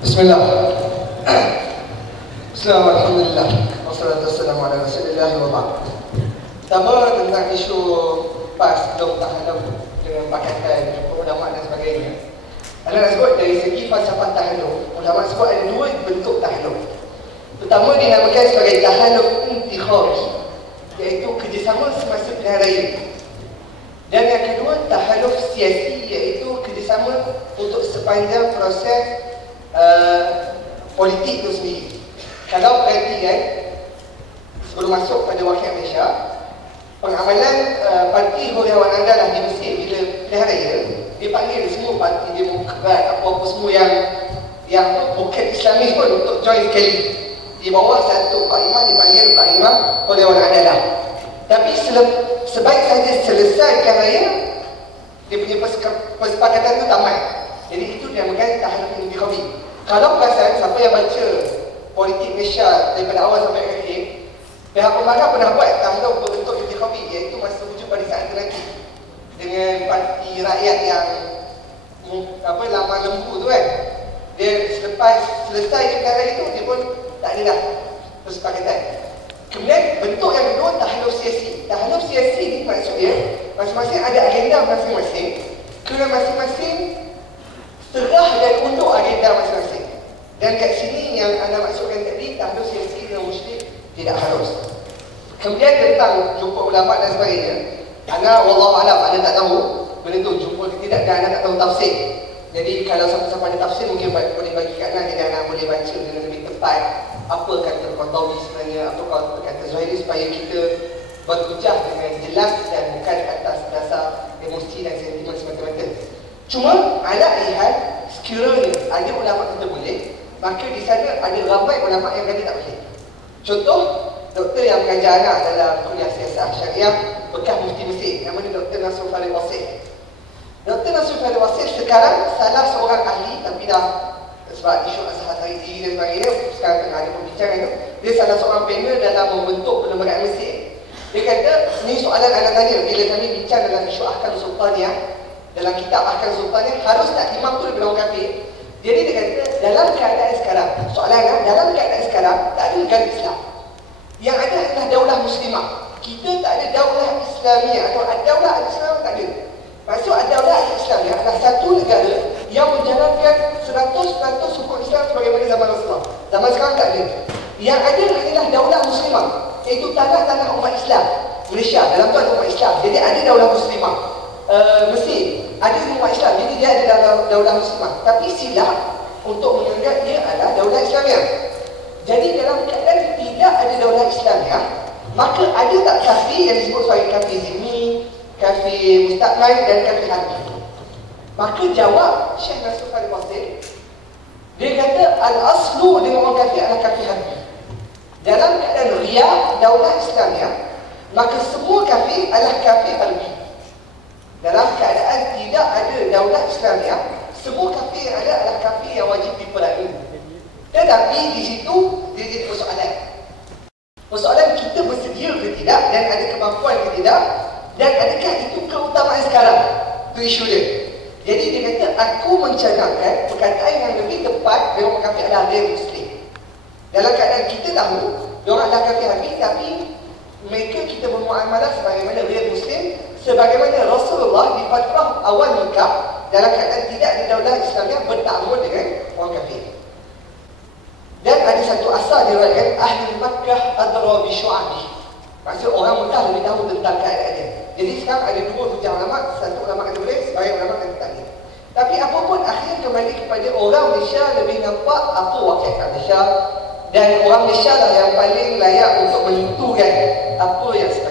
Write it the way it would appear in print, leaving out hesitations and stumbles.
Bismillah. Alhamdulillah. Wassalatu wassalamu ala Rasulillah wa ba'd. Pertama tentang isu PAS, dok tahaluf dengan pakatan ulama dan sebagainya. Anda nak sebut dari segi falsafah tahaluf, ulama sebut ada dua bentuk tahaluf. Pertama dinamakan sebagai tahaluf intikhabi, iaitu kerjasama semasa pilihan raya. Dan yang kedua tahaluf siasi, iaitu kerjasama untuk sepanjang proses politik itu sendiri. Kalau perhatikan sebelum masuk pada Wakil Malaysia, pengamalan parti Huriawan Andalah di Mesir bila pilihan raya, dia panggil semua parti Demokrat, apa-apa semua yang bukan Islamis pun untuk join sekali. Di bawah satu Pak Imam dipanggil Pak Imam Huriawan Andalah. Tapi sebaik saja selesaikan raya, dia punya persepakatan itu tamat. Jadi itu dinamakan tahaluf intikhabi. Kalau perasan siapa yang baca politik Malaysia daripada awal sampai akhir, pihak pemarah pernah buat tahaluf berbentuk intikhabi, iaitu masa wujud barisan alternatif dengan parti rakyat yang lama lembu tu kan. Dia selepas selesai perkara itu, dia pun tak ada dah persepakatan. Kemudian bentuk yang kedua tahaluf siasi. Tahaluf siasi ni maksudnya masing-masing ada agenda masing-masing, kerana masing-masing serah dan undur agenda masing-masing. Dan kat sini yang anda maksudkan tadi, tahaluf siasi dengan musyrik tidak harus. Kemudian tentang jumpa ulama dan sebagainya, anda wallahualam, anda tak tahu benda tu jumpa ke tidak, dan anda tak tahu tafsir. Jadi kalau siapa-siapa ada tafsir, mungkin boleh bagi kat anda, jadi anda boleh baca dengan lebih tepat apa kata Qurtubi sebenarnya, apa kata Zuhairi, supaya kita berhujah dengan jelas dan bukan atas dasar emosi dan sentimen semata-mata. Cuma ala lihat, sekiranya ada ulama kata boleh, maka di sana ada ramai ulama yang kata tak boleh. Contoh, doktor yang mengajar anak dalam kuliah siasat syariah bekas mufti Mesir, namanya Dr. Nasrul Farid Wasif. Dr. Nasrul Farid Wasif sekarang salah seorang ahli, tapi dah sebab isu Azhar Tahrir dan sebagainya, sekarang tengah ada pembincangan itu. Dia salah seorang panel dalam membentuk perlembagaan Mesir. Dia kata, ni soalan anda tanya bila kami bincang dalam isu Ahkam Sultaniyah, dalam kitab Ahkam Sultaniyah, harus tak imam tu daripada orang kafir? Jadi dia kata, dalam keadaan sekarang, soalannya, dalam keadaan sekarang tak ada negara Islam. Yang ada adalah daulah muslimah. Kita tak ada daulah Islamiah atau daulah Islam, tak ada. Maksud daulah Islamiah adalah satu negara yang menjalankan 100% hukum Islam sebagaimana zaman Rasulullah. Zaman sekarang tak ada. Yang ada adalah daulah muslimah, iaitu tanah-tanah umat Islam. Malaysia dalam tu ada umat Islam, jadi ada daulah muslimah. Mesir ada umat Islam, jadi dia ada daulah muslimah. Tapi silap untuk menganggap dia adalah daulah Islamiah. Jadi dalam keadaan tidak ada daulah Islamiah, maka ada tak kafir yang disebut sebagai kafir zimmi, kafir mustakmal dan kafir harbi? Maka jawab Syekh Nasrul Farid Wasif, dia kata al-aslu dengan orang kafir adalah kafir harbi. Dalam keadaan riyah daulah Islamiah, maka semua kafir adalah kafir harbi. Dalam keadaan tidak ada daulah Islamiah, semua kafir yang ada adalah kafir yang wajib diperangi. Tetapi di situ dia jadi persoalan. Persoalan kita bersedia ke tidak, dan ada kemampuan ke tidak, dan adakah itu keutamaan sekarang? Itu isu dia. Jadi dia kata, aku mencadangkan perkataan yang lebih tepat dari orang kafir adalah dia Muslim. Dalam keadaan kita tahu diorang adalah kafir harbi, tapi mereka kita bermuamalah sebagaimana real Muslim, sebagaimana Rasulullah di fatrah awal nikah dalam keadaan tidak ada daulah Islamiah bertamun dengan orang kafir. Dan ada satu asal diriwayatkan, ahli Makkah adra bi syu'abi, maksud orang Mekah lebih tahu tentang keadaannya. Jadi sekarang ada dua hujah ulama, satu ulama kata boleh, sebagai ulama kata tak boleh. Tapi apapun, akhirnya kembali kepada orang Malaysia lebih nampak apa wakil Malaysia, dan orang Malaysia lah yang paling layak untuk menentukan apa yang sebenarnya.